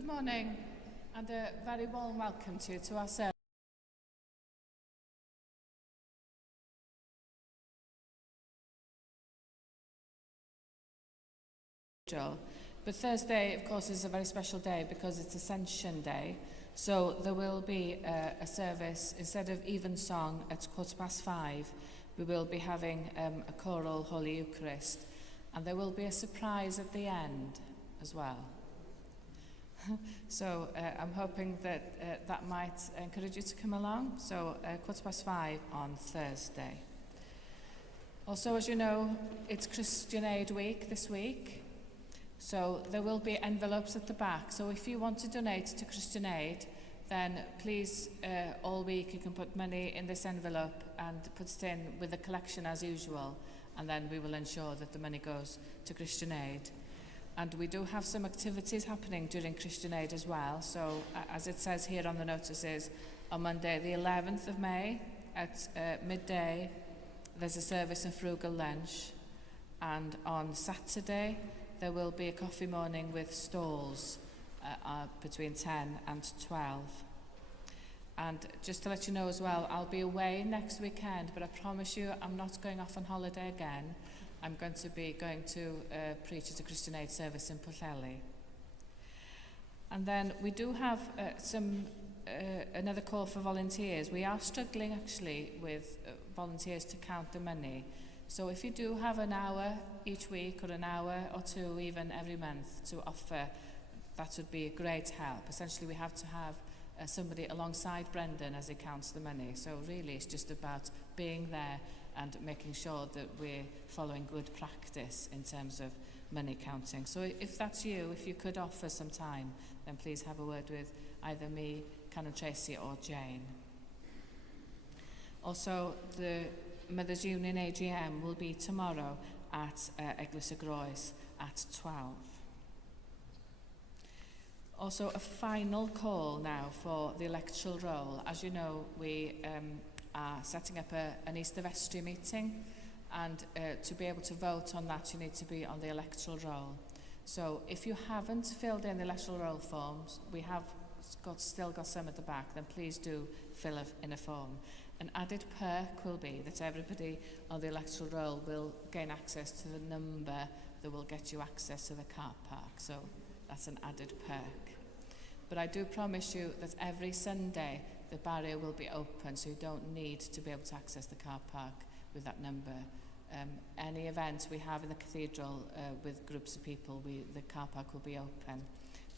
Good morning and a very warm welcome to our service. But Thursday, of course, is a very special day because it's Ascension Day. So there will be a service, instead of evensong at 5:15, we will be having a choral Holy Eucharist. And there will be a surprise at the end as well. So I'm hoping that that might encourage you to come along. So 5:15 on Thursday. Also, as you know, it's Christian Aid Week this week. So there will be envelopes at the back. So if you want to donate to Christian Aid, then please, all week you can put money in this envelope and put it in with the collection as usual. And then we will ensure that the money goes to Christian Aid. And we do have some activities happening during Christian Aid as well. So as it says here on the notices, on Monday the 11th of May at midday, there's a service and frugal lunch. And on Saturday, there will be a coffee morning with stalls between 10 and 12. And just to let you know as well, I'll be away next weekend, but I promise you I'm not going off on holiday again. I'm going to be going to preach at a Christian Aid service in Pwllheli. And then we do have another call for volunteers. We are struggling actually with volunteers to count the money. So if you do have an hour each week or an hour or two even every month to offer, that would be a great help. Essentially we have to have somebody alongside Brendan as he counts the money. So really it's just about being there and making sure that we're following good practice in terms of money counting. So if that's you, if you could offer some time, then please have a word with either me, Canon Tracy or Jane. Also, the Mothers Union AGM will be tomorrow at Eglwys y Groes at 12. Also, a final call now for the electoral roll. As you know, we are setting up an Easter vestry meeting, and to be able to vote on that, you need to be on the electoral roll. So if you haven't filled in the electoral roll forms, we have still got some at the back, then please do fill in a form. An added perk will be that everybody on the electoral roll will gain access to the number that will get you access to the car park. So that's an added perk. But I do promise you that every Sunday the barrier will be open, so you don't need to be able to access the car park with that number. Any events we have in the cathedral with groups of people, the car park will be open.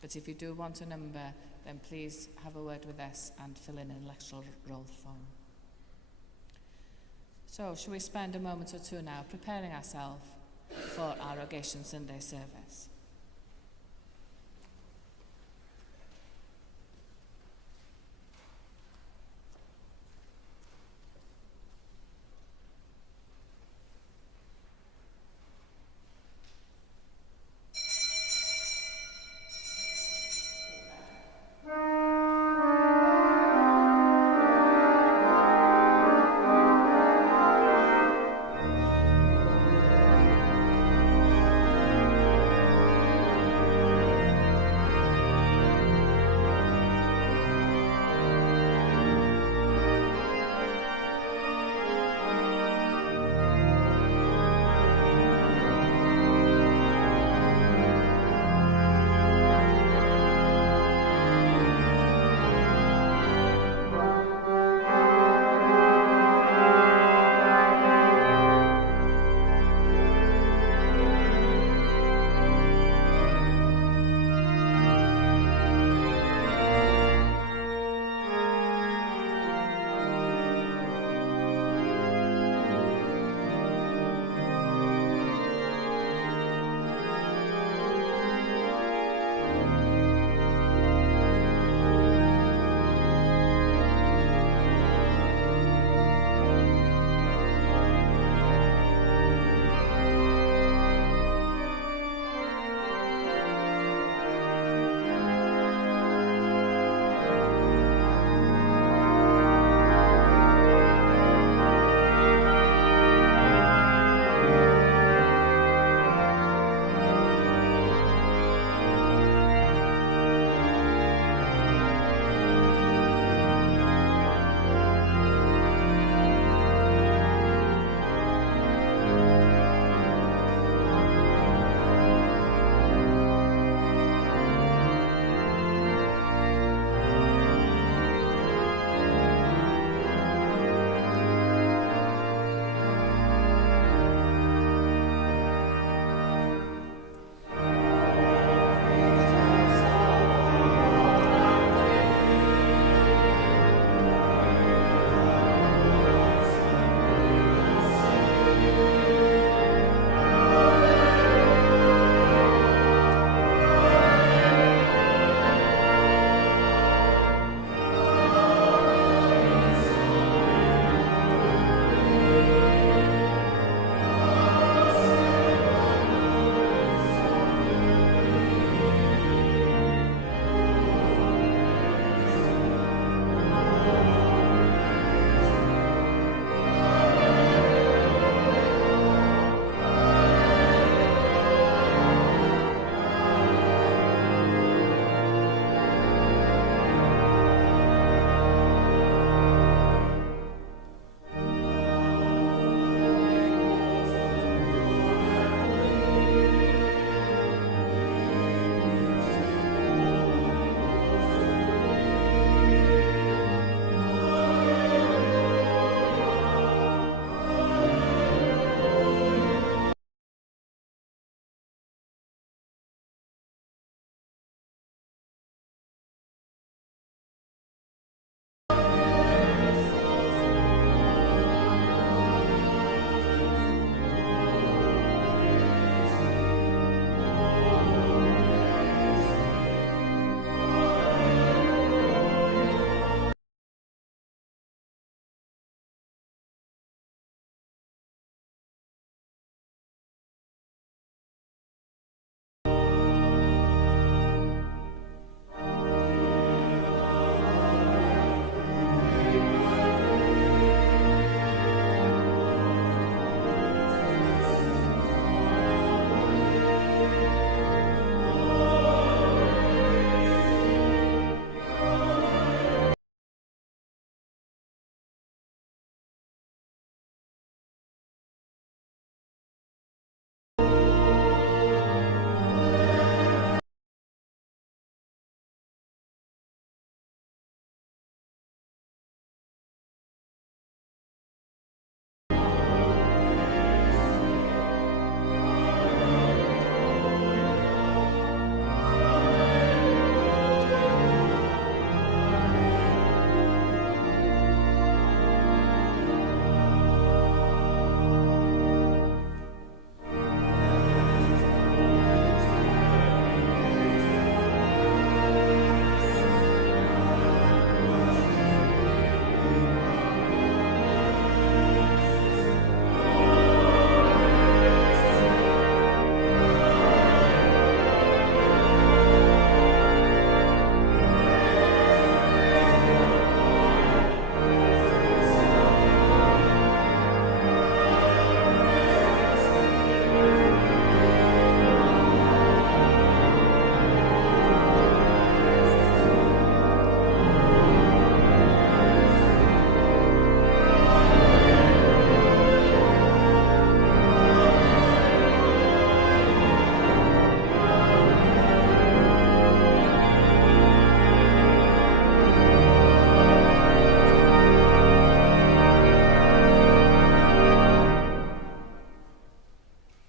But if you do want a number, then please have a word with us and fill in an electoral roll form. So, shall we spend a moment or two now preparing ourselves for our Rogation Sunday service?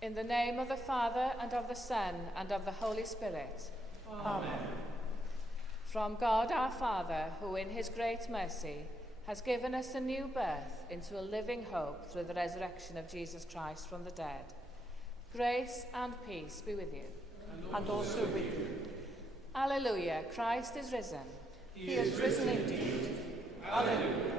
In the name of the Father, and of the Son, and of the Holy Spirit. Amen. From God our Father, who in his great mercy has given us a new birth into a living hope through the resurrection of Jesus Christ from the dead. Grace and peace be with you. And also with you. Alleluia, Christ is risen. He is risen indeed. Alleluia.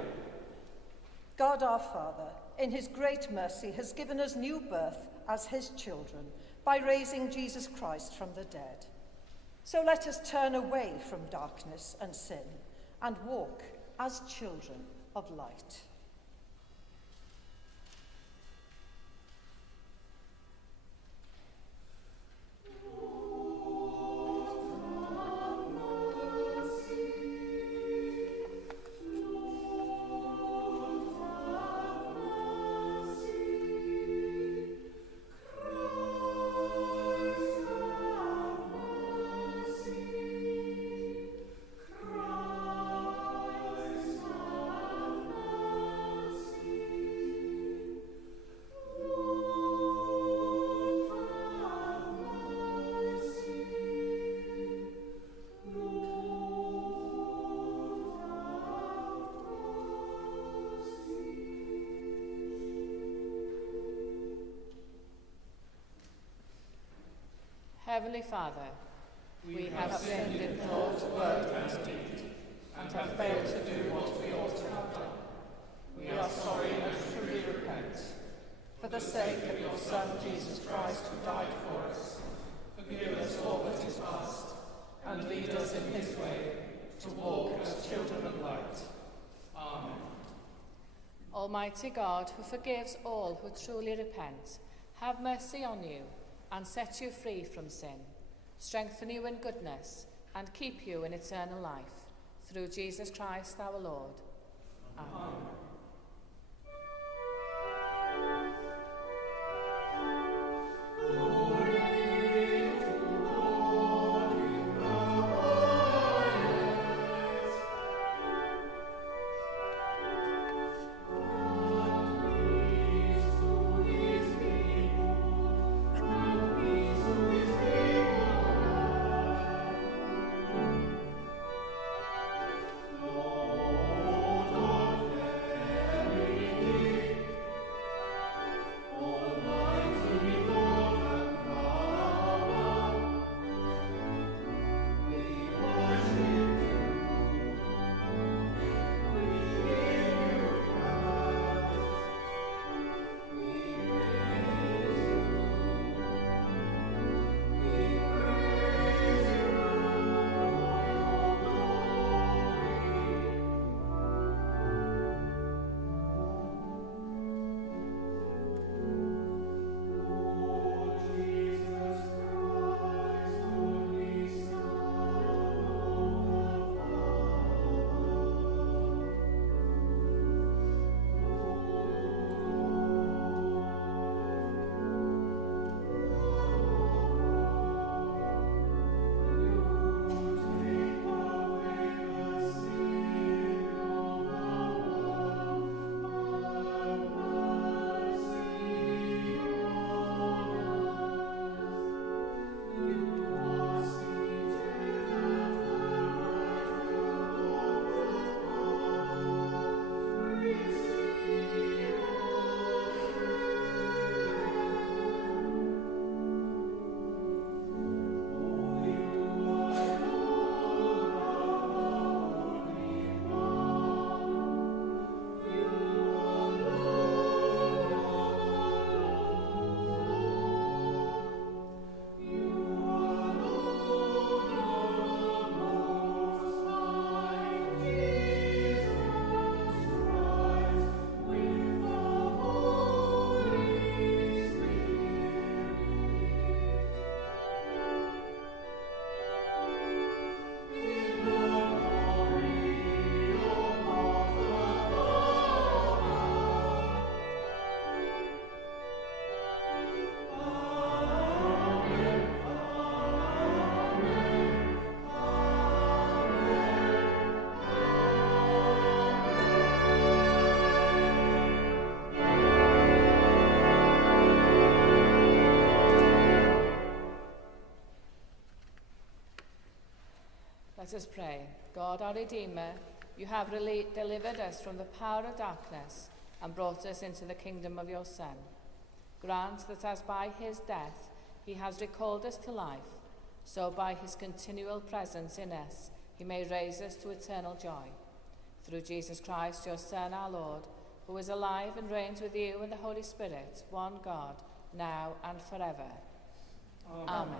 God our Father, in his great mercy, has given us new birth as his children by raising Jesus Christ from the dead. So let us turn away from darkness and sin and walk as children of light. Heavenly Father, we have sinned in thought, word, and deed, and have failed to do what we ought to have done. We are sorry and truly repent. For the sake of your Son, Jesus Christ, who died for us, forgive us all that is past, and lead us in his way, to walk as children of light. Amen. Almighty God, who forgives all who truly repent, have mercy on you, and set you free from sin, strengthen you in goodness, and keep you in eternal life. Through Jesus Christ our Lord. Amen. Let us pray. God, our Redeemer, you have delivered us from the power of darkness and brought us into the kingdom of your Son. Grant that as by his death he has recalled us to life, so by his continual presence in us he may raise us to eternal joy. Through Jesus Christ, your Son, our Lord, who is alive and reigns with you in the Holy Spirit, one God, now and forever. Amen.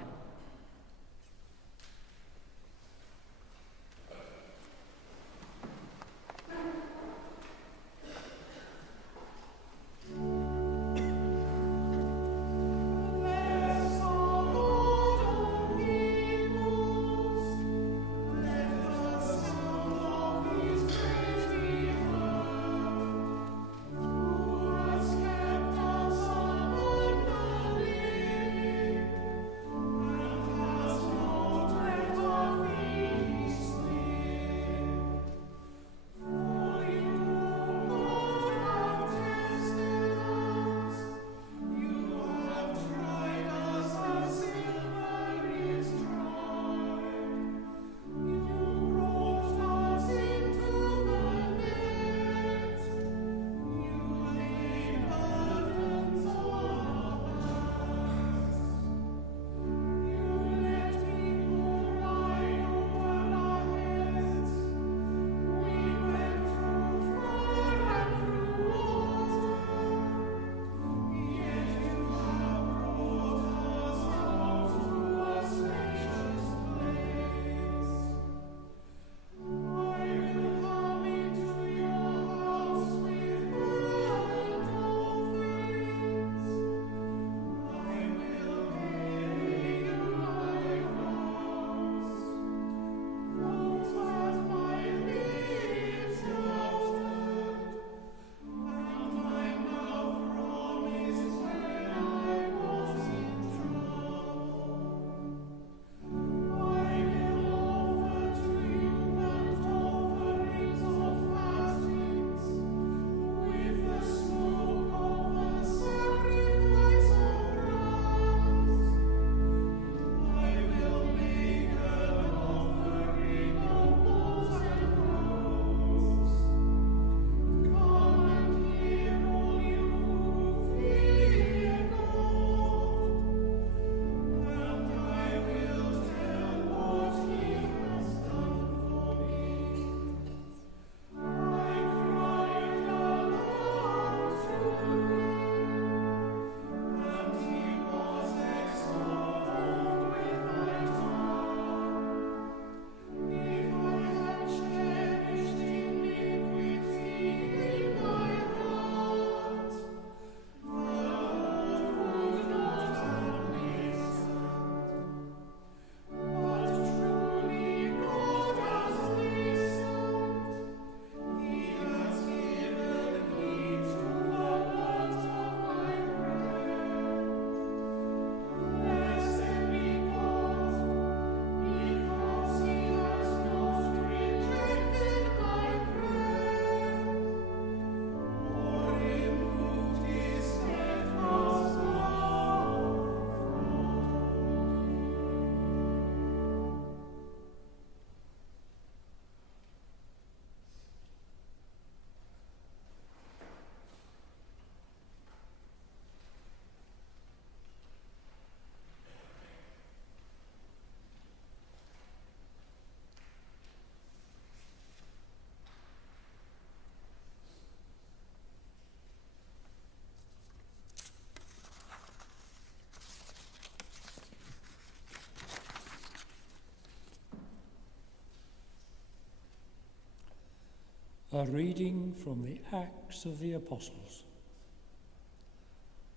A reading from the Acts of the Apostles.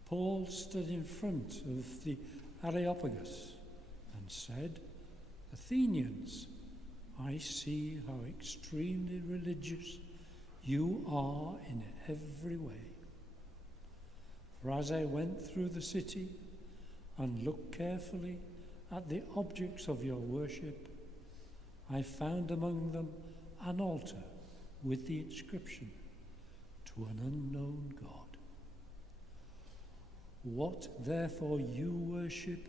Paul stood in front of the Areopagus and said, "Athenians, I see how extremely religious you are in every way. For as I went through the city and looked carefully at the objects of your worship, I found among them an altar with the inscription, 'To an unknown God.' What therefore you worship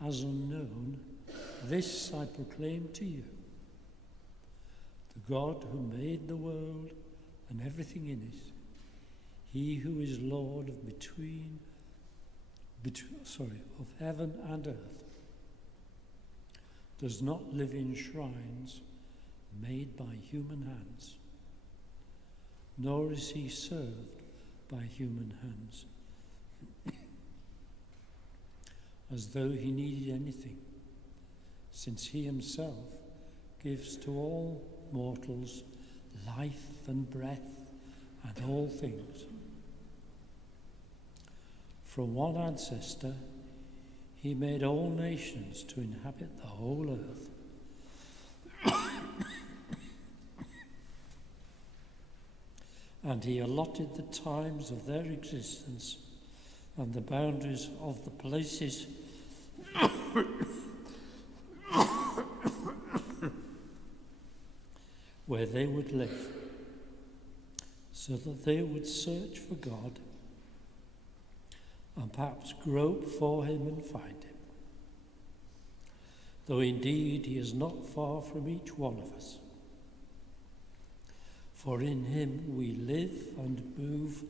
as unknown, this I proclaim to you, the God who made the world and everything in it, he who is Lord of of heaven and earth, does not live in shrines made by human hands, nor is he served by human hands, as though he needed anything, since he himself gives to all mortals life and breath and all things. From one ancestor he made all nations to inhabit the whole earth. And he allotted the times of their existence and the boundaries of the places where they would live, so that they would search for God and perhaps grope for him and find him. Though indeed he is not far from each one of us. For in him we live and move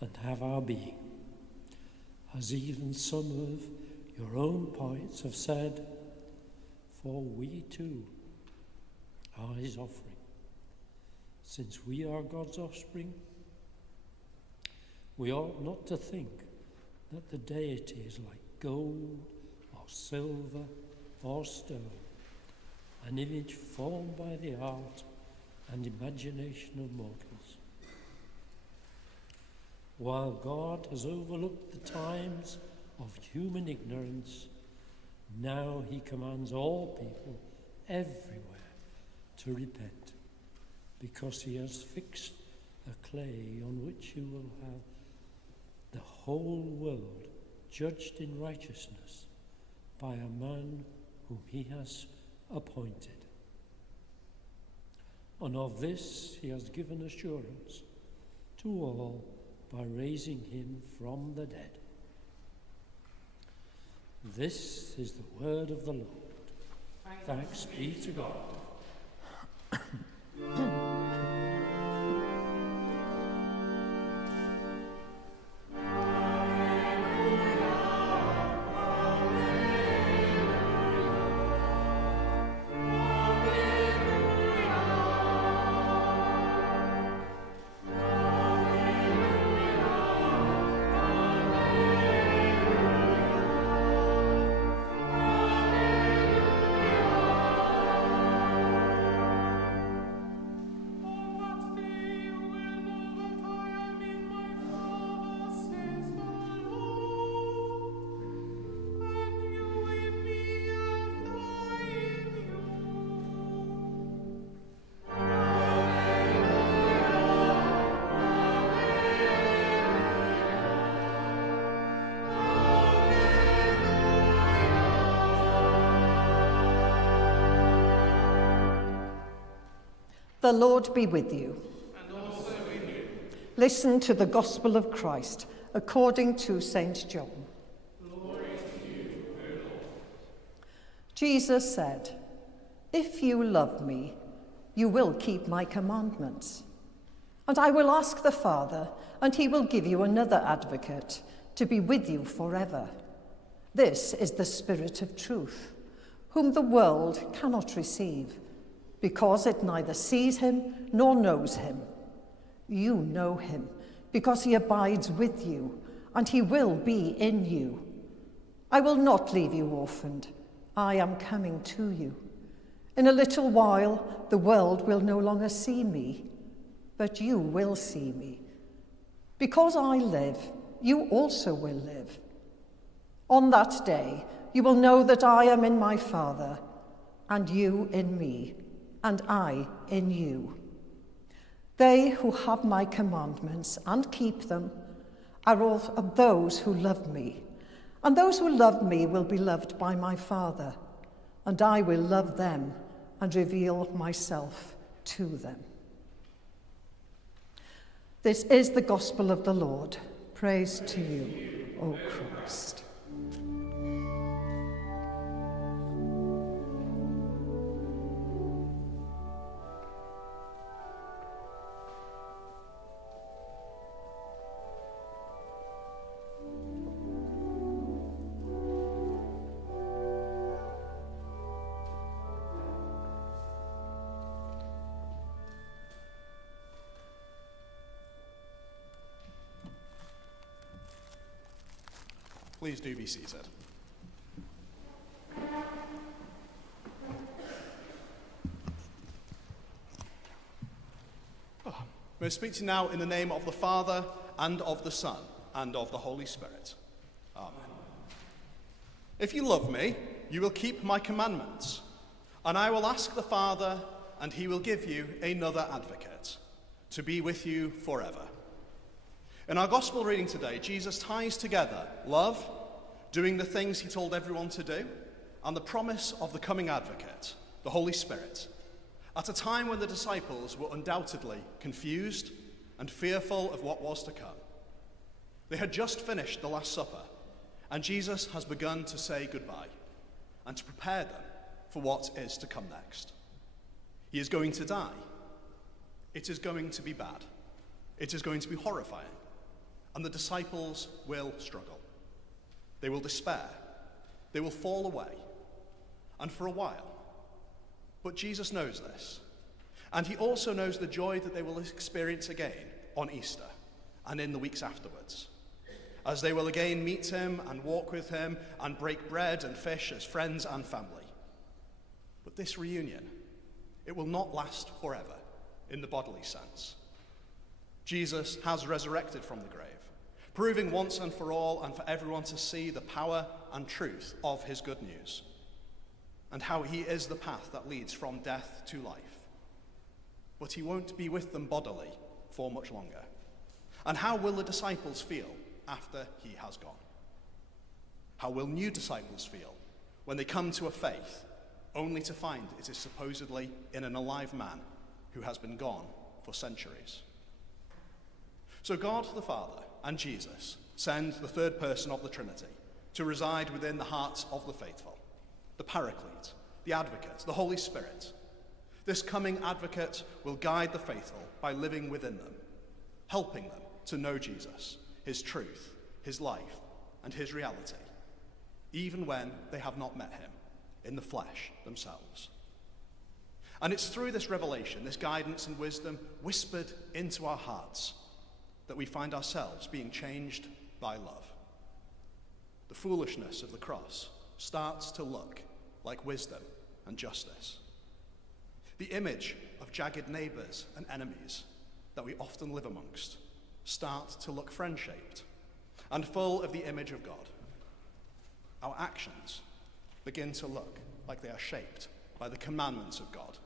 and have our being, as even some of your own poets have said, for we too are his offspring. Since we are God's offspring, we ought not to think that the deity is like gold or silver or stone, an image formed by the art and imagination of mortals. While God has overlooked the times of human ignorance, now he commands all people everywhere to repent, because he has fixed a clay on which he will have the whole world judged in righteousness by a man whom he has appointed. And of this he has given assurance to all by raising him from the dead. This is the word of the Lord. Thanks be to God. The Lord be with you. And also with you. Listen to the Gospel of Christ according to St. John. Glory to you, O Lord. Jesus said, "If you love me, you will keep my commandments. And I will ask the Father, and he will give you another advocate to be with you forever. This is the Spirit of truth, whom the world cannot receive, because it neither sees him nor knows him. You know him, because he abides with you, and he will be in you. I will not leave you orphaned. I am coming to you. In a little while, the world will no longer see me, but you will see me. Because I live, you also will live. On that day, you will know that I am in my Father, and you in me, and I in you. They who have my commandments and keep them are of those who love me, and those who love me will be loved by my Father, and I will love them and reveal myself to them." This is the gospel of the Lord. Praise to you, O Christ. Please do be seated. May I speak to you now in the name of the Father, and of the Son, and of the Holy Spirit. Amen. If you love me, you will keep my commandments, and I will ask the Father, and he will give you another advocate, to be with you forever. In our gospel reading today, Jesus ties together love, doing the things he told everyone to do, and the promise of the coming advocate, the Holy Spirit, at a time when the disciples were undoubtedly confused and fearful of what was to come. They had just finished the Last Supper, and Jesus has begun to say goodbye and to prepare them for what is to come next. He is going to die. It is going to be bad. It is going to be horrifying, and the disciples will struggle. They will despair. They will fall away, and for a while. But Jesus knows this, and he also knows the joy that they will experience again on Easter and in the weeks afterwards, as they will again meet him and walk with him and break bread and fish as friends and family. But this reunion, it will not last forever in the bodily sense. Jesus has resurrected from the grave, proving once and for all and for everyone to see the power and truth of his good news, and how he is the path that leads from death to life. But he won't be with them bodily for much longer. And how will the disciples feel after he has gone? How will new disciples feel when they come to a faith only to find it is supposedly in an alive man who has been gone for centuries? So God the Father and Jesus send the third person of the Trinity to reside within the hearts of the faithful, the Paraclete, the Advocate, the Holy Spirit. This coming Advocate will guide the faithful by living within them, helping them to know Jesus, his truth, his life, and his reality, even when they have not met him in the flesh themselves. And it's through this revelation, this guidance and wisdom whispered into our hearts, that we find ourselves being changed by love. The foolishness of the cross starts to look like wisdom and justice. The image of jagged neighbours and enemies that we often live amongst start to look friend-shaped and full of the image of God. Our actions begin to look like they are shaped by the commandments of God,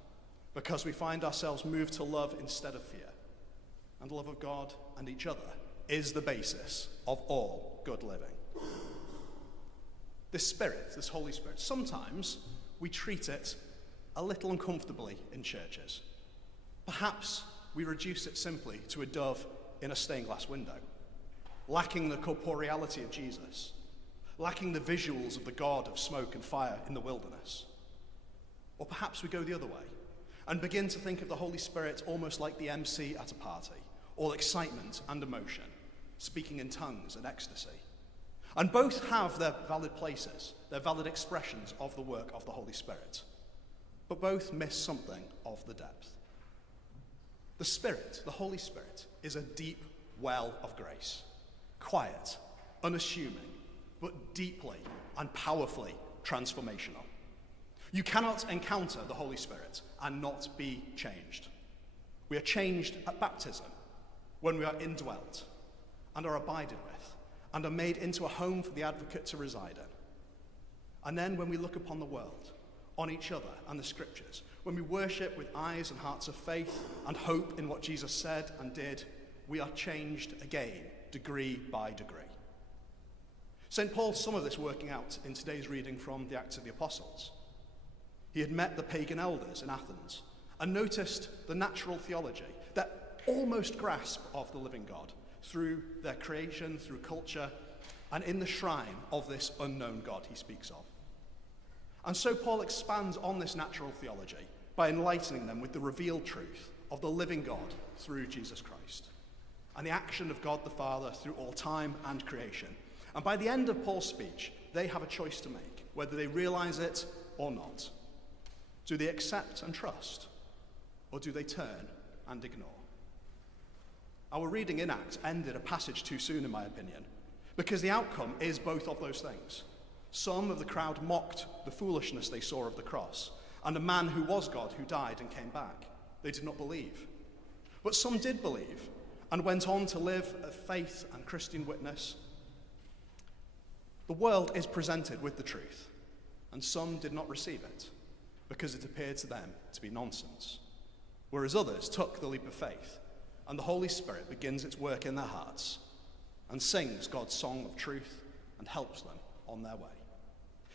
because we find ourselves moved to love instead of fear. And the love of God and each other is the basis of all good living. This Spirit, this Holy Spirit, sometimes we treat it a little uncomfortably in churches. Perhaps we reduce it simply to a dove in a stained glass window, lacking the corporeality of Jesus, lacking the visuals of the God of smoke and fire in the wilderness. Or perhaps we go the other way and begin to think of the Holy Spirit almost like the MC at a party, all excitement and emotion, speaking in tongues and ecstasy. And both have their valid places, their valid expressions of the work of the Holy Spirit. But both miss something of the depth. The Spirit, the Holy Spirit, is a deep well of grace. Quiet, unassuming, but deeply and powerfully transformational. You cannot encounter the Holy Spirit and not be changed. We are changed at baptism, when we are indwelt and are abided with, and are made into a home for the Advocate to reside in. And then when we look upon the world, on each other and the Scriptures, when we worship with eyes and hearts of faith and hope in what Jesus said and did, we are changed again, degree by degree. St. Paul, some of this working out in today's reading from the Acts of the Apostles. He had met the pagan elders in Athens and noticed the natural theology, that almost grasp of the living God through their creation, through culture, and in the shrine of this unknown God he speaks of. And so Paul expands on this natural theology by enlightening them with the revealed truth of the living God through Jesus Christ, and the action of God the Father through all time and creation. And by the end of Paul's speech, they have a choice to make, whether they realize it or not. Do they accept and trust, or do they turn and ignore? Our reading in Acts ended a passage too soon, in my opinion, Because the outcome is both of those things. Some of the crowd mocked the foolishness they saw of the cross, and a man who was God who died and came back. They did not believe. But some did believe and went on to live a faith and Christian witness. The world is presented with the truth, and some did not receive it because it appeared to them to be nonsense, whereas others took the leap of faith, and the Holy Spirit begins its work in their hearts and sings God's song of truth and helps them on their way.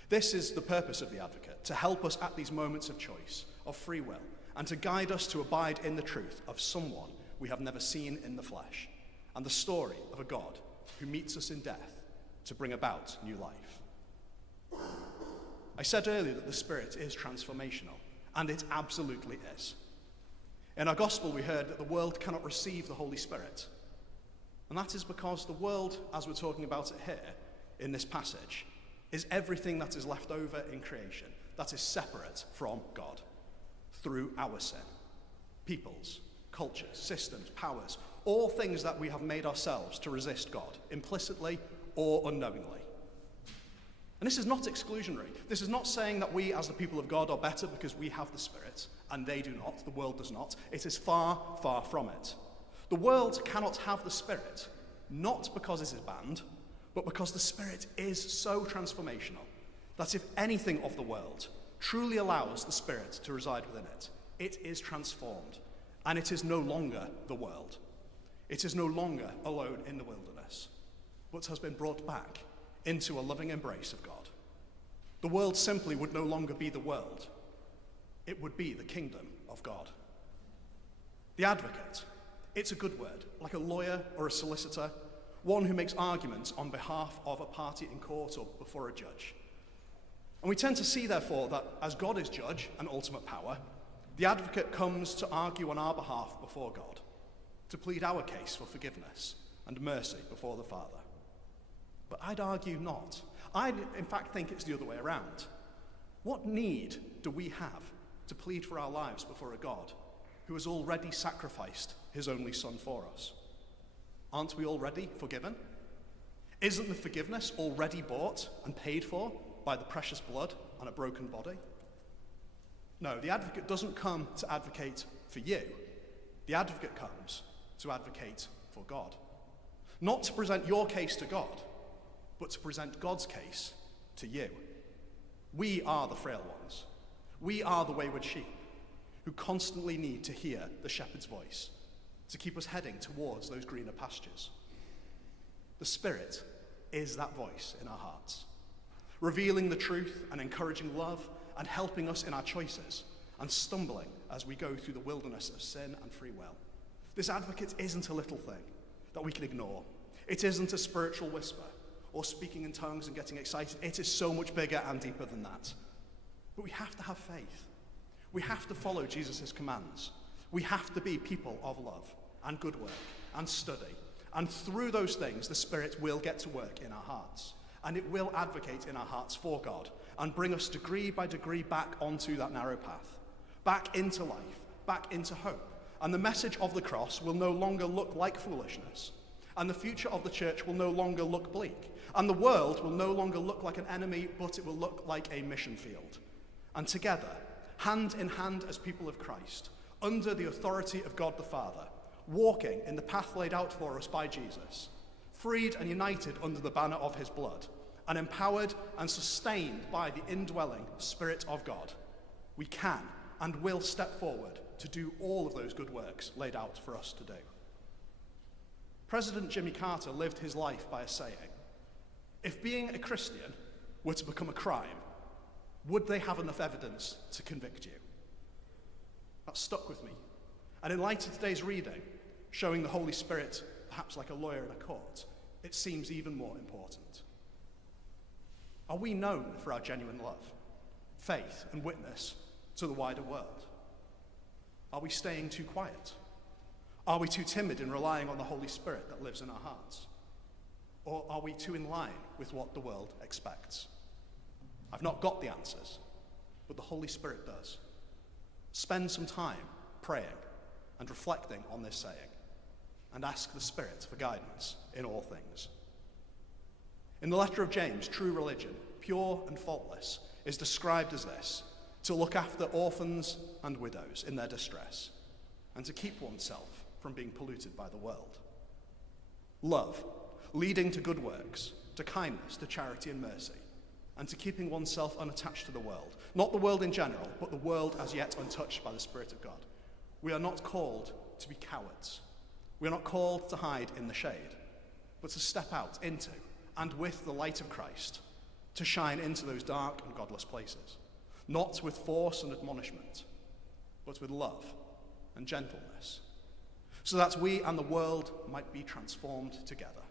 This is the purpose of the Advocate, to help us at these moments of choice, of free will, and to guide us to abide in the truth of someone we have never seen in the flesh, and the story of a God who meets us in death to bring about new life. I said earlier that the Spirit is transformational, and it absolutely is. In our Gospel, we heard that the world cannot receive the Holy Spirit, and that is because the world, as we're talking about it here in this passage, is everything that is left over in creation that is separate from God through our sin. Peoples, cultures, systems, powers, all things that we have made ourselves to resist God, implicitly or unknowingly. And this is not exclusionary. This is not saying that we as the people of God are better because we have the Spirit and they do not, the world does not. It is far, far from it. The world cannot have the Spirit, not because it is banned, but because the Spirit is so transformational that if anything of the world truly allows the Spirit to reside within it, it is transformed, and it is no longer the world. It is no longer alone in the wilderness, but has been brought back into a loving embrace of God. The world simply would no longer be the world. It would be the kingdom of God. The Advocate, it's a good word, like a lawyer or a solicitor, one who makes arguments on behalf of a party in court or before a judge. And we tend to see, therefore, that as God is judge and ultimate power, the Advocate comes to argue on our behalf before God, to plead our case for forgiveness and mercy before the Father. But I'd argue not. I, in fact, think it's the other way around. What need do we have to plead for our lives before a God who has already sacrificed his only Son for us? Aren't we already forgiven? Isn't the forgiveness already bought and paid for by the precious blood on a broken body? No, the Advocate doesn't come to advocate for you. The Advocate comes to advocate for God. Not to present your case to God, but to present God's case to you. We are the frail ones. We are the wayward sheep who constantly need to hear the shepherd's voice to keep us heading towards those greener pastures. The Spirit is that voice in our hearts, revealing the truth and encouraging love and helping us in our choices and stumbling as we go through the wilderness of sin and free will. This Advocate isn't a little thing that we can ignore. It isn't a spiritual whisper or speaking in tongues and getting excited. It is so much bigger and deeper than that. But we have to have faith. We have to follow Jesus' commands. We have to be people of love and good work and study. And through those things, the Spirit will get to work in our hearts. And it will advocate in our hearts for God and bring us degree by degree back onto that narrow path, back into life, back into hope. And the message of the cross will no longer look like foolishness. And the future of the church will no longer look bleak. And the world will no longer look like an enemy, but it will look like a mission field. And together, hand in hand as people of Christ, under the authority of God the Father, walking in the path laid out for us by Jesus, freed and united under the banner of his blood, and empowered and sustained by the indwelling Spirit of God, we can and will step forward to do all of those good works laid out for us to do. President Jimmy Carter lived his life by a saying, if being a Christian were to become a crime, would they have enough evidence to convict you? That stuck with me. And in light of today's reading, showing the Holy Spirit perhaps like a lawyer in a court, it seems even more important. Are we known for our genuine love, faith, and witness to the wider world? Are we staying too quiet? Are we too timid in relying on the Holy Spirit that lives in our hearts? Or are we too in line with what the world expects? I've not got the answers, but the Holy Spirit does. Spend some time praying and reflecting on this saying, and ask the Spirit for guidance in all things. In the letter of James, true religion, pure and faultless, is described as this: to look after orphans and widows in their distress, and to keep oneself from being polluted by the world. Love, leading to good works, to kindness, to charity and mercy, and to keeping oneself unattached to the world. Not the world in general, but the world as yet untouched by the Spirit of God. We are not called to be cowards. We are not called to hide in the shade, but to step out into and with the light of Christ, to shine into those dark and godless places, not with force and admonishment, but with love and gentleness, so that we and the world might be transformed together.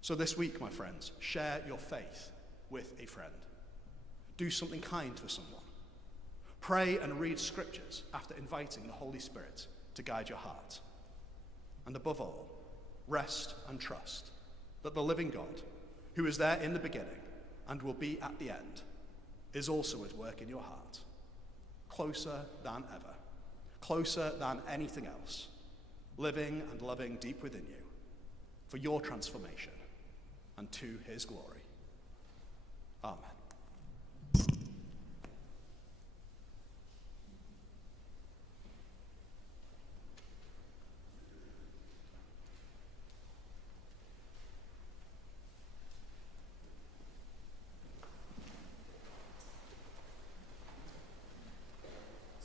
So this week, my friends, share your faith with a friend. Do something kind for someone. Pray and read scriptures after inviting the Holy Spirit to guide your heart. And above all, rest and trust that the living God, who is there in the beginning and will be at the end, is also at work in your heart, closer than ever, closer than anything else, living and loving deep within you, for your transformation and to his glory. Amen.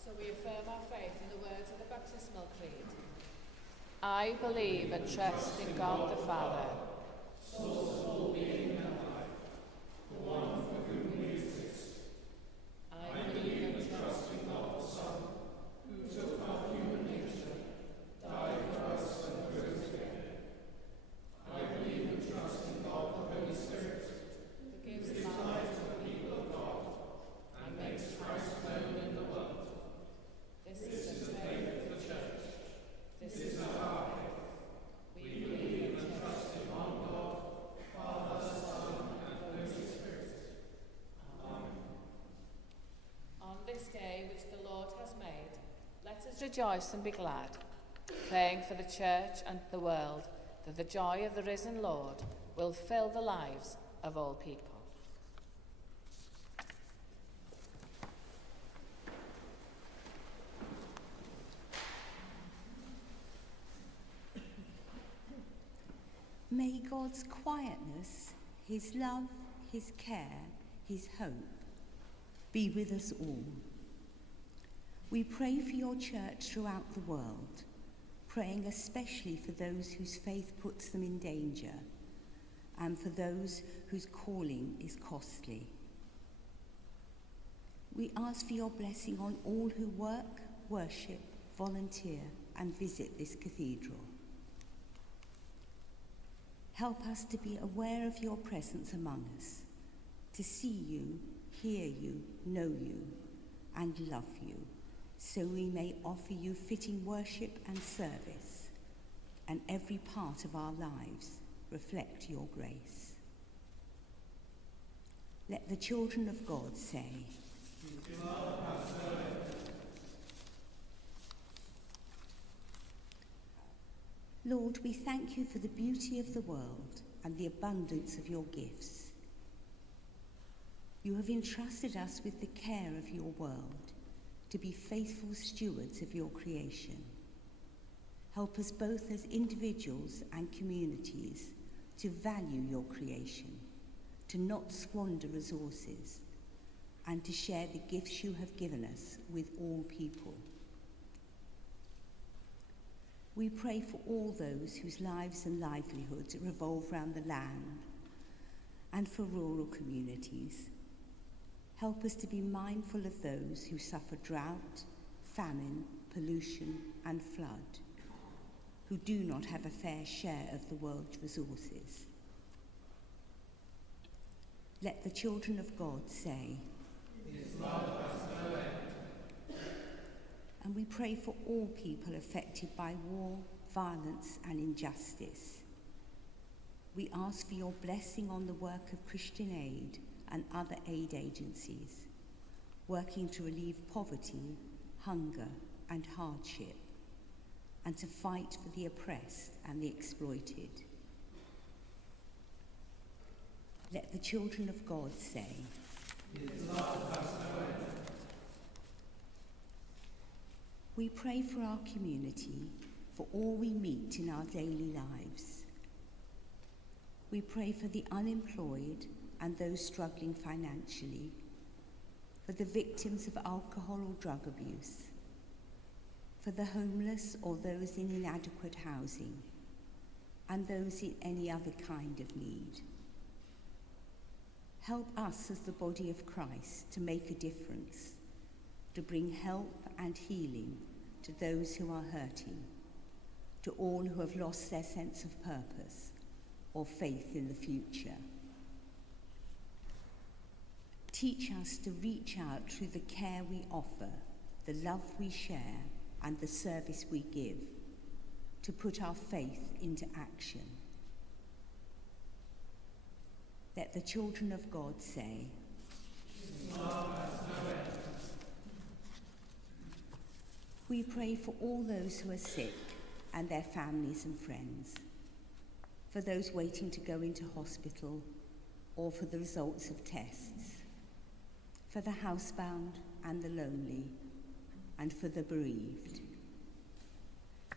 So we affirm our faith in the words of the baptismal creed. I believe and trust in God the Father, source of all being and life, the one for whom we exist. I believe and trust in God the Son, who took our human nature, died for us and rose again. I believe and trust in God the Holy Spirit, who gives life to the people of God and makes Christ known in the world. This is the faith of the Church. This is our faith. We believe and trust in one God, Father, Son, and Holy Spirit. Amen. On this day which the Lord has made, let us rejoice and be glad, praying for the Church and the world, that the joy of the risen Lord will fill the lives of all people. May God's quietness, his love, his care, his hope be with us all. We pray for your church throughout the world, praying especially for those whose faith puts them in danger and for those whose calling is costly. We ask for your blessing on all who work, worship, volunteer, and visit this cathedral. Help us to be aware of your presence among us, to see you, hear you, know you, and love you, so we may offer you fitting worship and service, and every part of our lives reflect your grace. Let the children of God say, Lord, we thank you for the beauty of the world and the abundance of your gifts. You have entrusted us with the care of your world, to be faithful stewards of your creation. Help us both as individuals and communities to value your creation, to not squander resources, and to share the gifts you have given us with all people. We pray for all those whose lives and livelihoods revolve around the land, and for rural communities. Help us to be mindful of those who suffer drought, famine, pollution, and flood, who do not have a fair share of the world's resources. Let the children of God say, His love has no end. And we pray for all people affected by war, violence, and injustice. We ask for your blessing on the work of Christian Aid and other aid agencies, working to relieve poverty, hunger, and hardship, and to fight for the oppressed and the exploited. Let the children of God say, we pray for our community, for all we meet in our daily lives. We pray for the unemployed and those struggling financially, for the victims of alcohol or drug abuse, for the homeless or those in inadequate housing, and those in any other kind of need. Help us as the body of Christ to make a difference, to bring help and healing to those who are hurting, to all who have lost their sense of purpose or faith in the future. Teach us to reach out through the care we offer, the love we share, and the service we give, to put our faith into action. Let the children of God say, we pray for all those who are sick and their families and friends, for those waiting to go into hospital or for the results of tests, for the housebound and the lonely, and for the bereaved.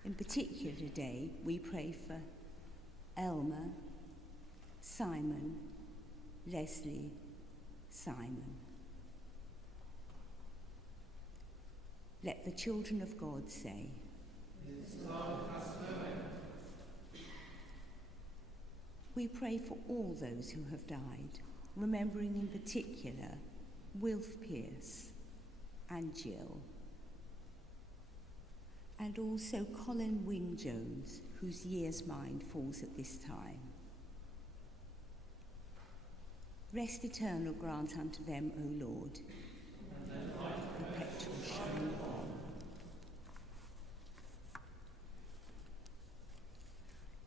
In particular today, we pray for Elmer, Simon, Leslie, Simon. Let the children of God say, we pray for all those who have died, remembering in particular Wilf Pierce and Jill, and also Colin Wing Jones, whose year's mind falls at this time. Rest eternal grant unto them, O Lord, and perpetual shining on.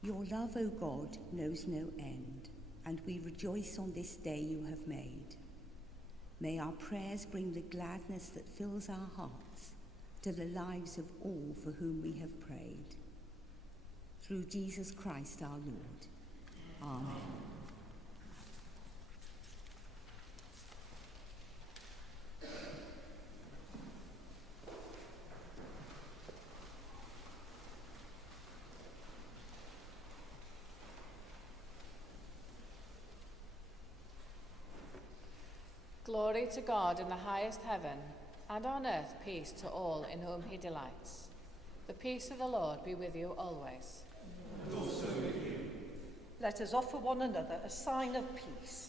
Your love, O God, knows no end, and we rejoice on this day you have made. May our prayers bring the gladness that fills our hearts to the lives of all for whom we have prayed. Through Jesus Christ our Lord. Amen. Glory to God in the highest heaven, and on earth peace to all in whom he delights. The peace of the Lord be with you always. And also with you. Let us offer one another a sign of peace.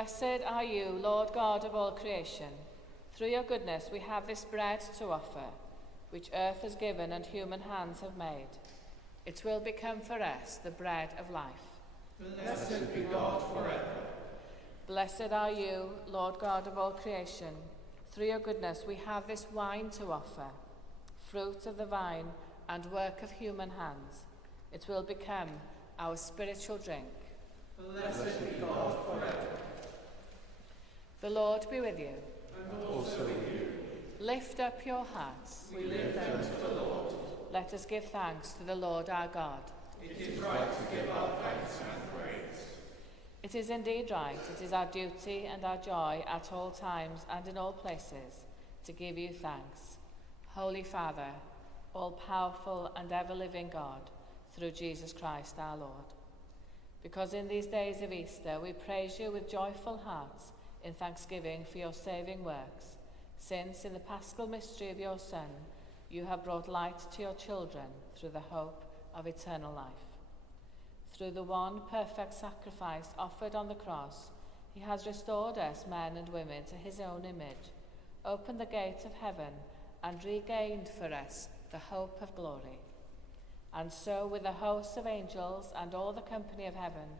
Blessed are you, Lord God of all creation. Through your goodness we have this bread to offer, which earth has given and human hands have made. It will become for us the bread of life. Blessed be God forever. Blessed are you, Lord God of all creation. Through your goodness we have this wine to offer, fruit of the vine and work of human hands. It will become our spiritual drink. Blessed be God forever. The Lord be with you. And also with you. Lift up your hearts. We lift them to the Lord. Let us give thanks to the Lord our God. It is right to give our thanks and praise. It is indeed right, it is our duty and our joy at all times and in all places to give you thanks, Holy Father, all-powerful and ever-living God, through Jesus Christ our Lord. Because in these days of Easter we praise you with joyful hearts in thanksgiving for your saving works, since in the paschal mystery of your Son you have brought light to your children through the hope of eternal life. Through the one perfect sacrifice offered on the cross, he has restored us, men and women, to his own image, opened the gates of heaven, and regained for us the hope of glory. And so, with the hosts of angels and all the company of heaven,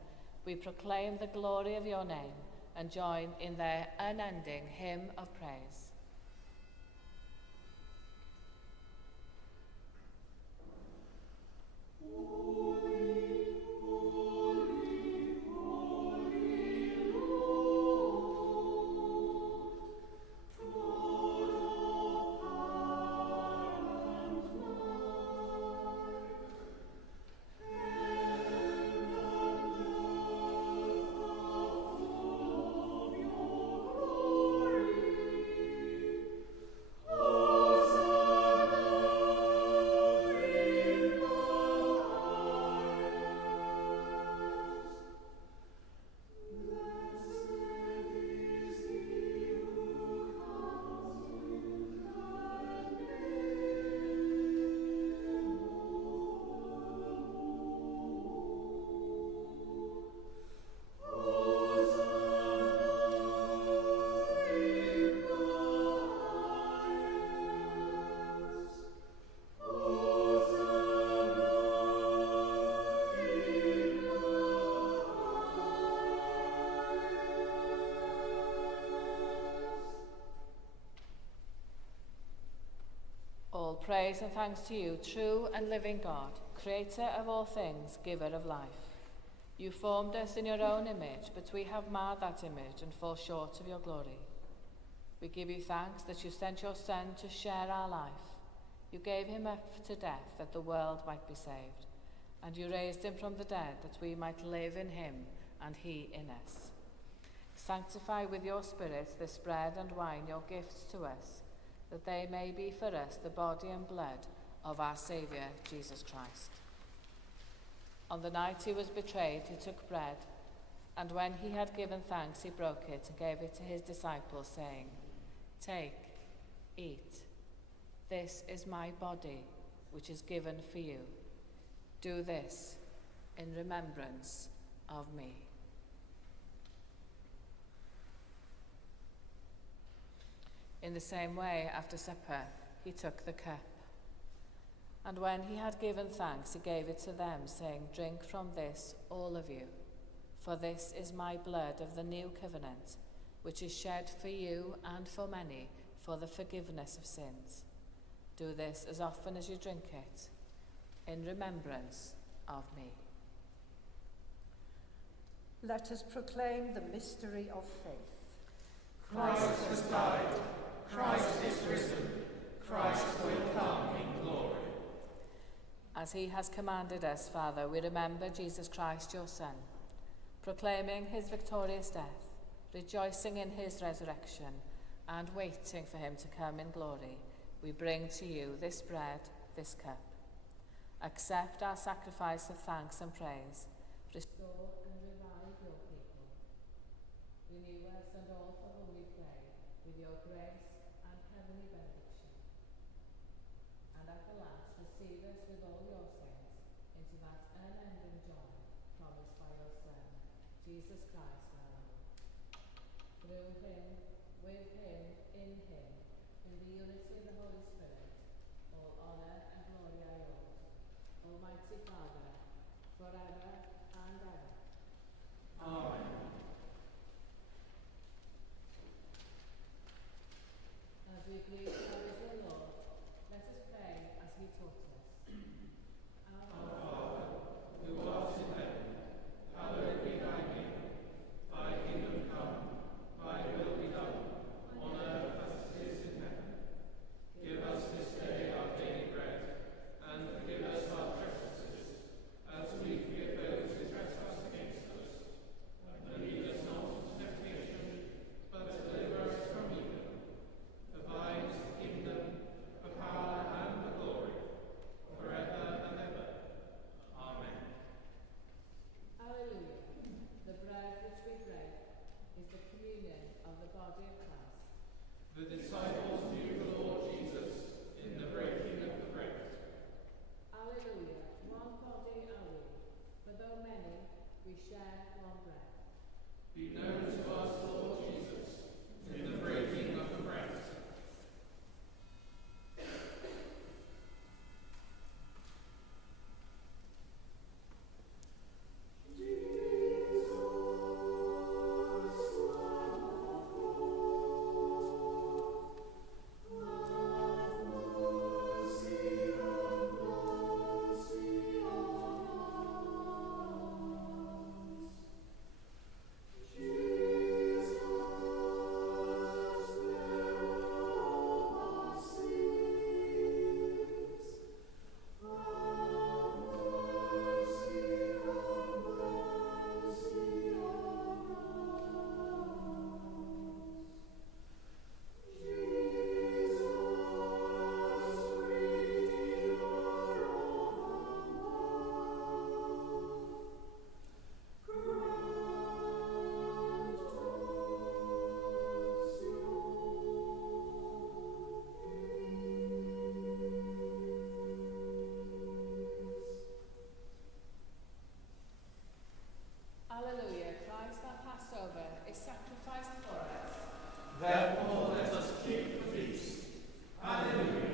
we proclaim the glory of your name and join in their unending hymn of praise. All praise and thanks to you, true and living God, creator of all things, giver of life. You formed us in your own image, but we have marred that image and fall short of your glory. We give you thanks that you sent your Son to share our life. You gave him up to death that the world might be saved, and you raised him from the dead that we might live in him and he in us. Sanctify with your Spirit this bread and wine, your gifts to us, that they may be for us the body and blood of our Saviour, Jesus Christ. On the night he was betrayed, he took bread, and when he had given thanks, he broke it and gave it to his disciples, saying, "Take, eat. This is my body, which is given for you. Do this in remembrance of me." In the same way, after supper, he took the cup. And when he had given thanks, he gave it to them, saying, "Drink from this, all of you, for this is my blood of the new covenant, which is shed for you and for many for the forgiveness of sins. Do this as often as you drink it, in remembrance of me." Let us proclaim the mystery of faith. Christ has died. Christ is risen. Christ will come in glory. As he has commanded us, Father, we remember Jesus Christ, your Son, proclaiming his victorious death, rejoicing in his resurrection, and waiting for him to come in glory. We bring to you this bread, this cup. Accept our sacrifice of thanks and praise. Restore and revive your people. Renew us and all for whom we pray, with your grace and heavenly benediction. And at the last, receive us with all your saints into that unending joy promised by your Son, Jesus Christ our Lord. through him, with him, in the unity of the Holy Spirit, all honour and glory are yours, Almighty Father, forever and ever. Amen. As we greet our risen Lord, let us pray as he taught us. Our Father, Who art in heaven, hallowed be thy name. Thy kingdom come, thy will be done, on earth as it is in heaven. Give us this day our daily bread, and forgive us our trespasses, as we forgive those who trespass against us. And lead us not into temptation, but deliver us from evil. For thine is the kingdom, the power, and the glory, forever and ever. Amen. Alleluia. The bread which we break is the communion of the body of Christ. The disciples knew the Lord Jesus in the breaking of the bread. Alleluia. One body are we, for though many, we share one bread. Be known to us, Lord Jesus, in the breaking of the bread. Alleluia. Christ our Passover is sacrificed for us. Therefore let us keep the feast. Alleluia.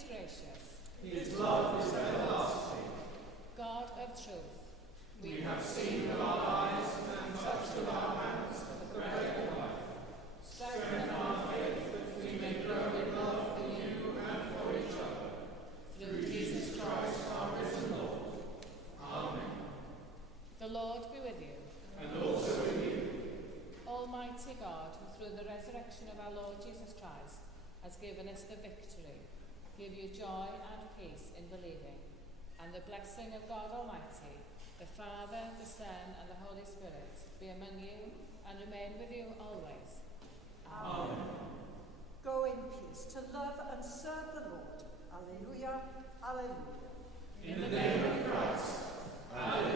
is gracious. His love is everlasting. God of truth, We have seen with our eyes and touched with our hands the bread of life. Strengthen our faith that we may grow in love for you and for each other. Through Jesus Christ, our risen Lord. Amen. the Lord be with you. And also with you. Almighty God, who through the resurrection of our Lord Jesus Christ has given us the victory, give you joy and peace in believing, and the blessing of God Almighty, the Father, the Son, and the Holy Spirit be among you and remain with you always. Amen. Go in peace to love and serve the Lord. Alleluia, alleluia. In the name of Christ. Alleluia.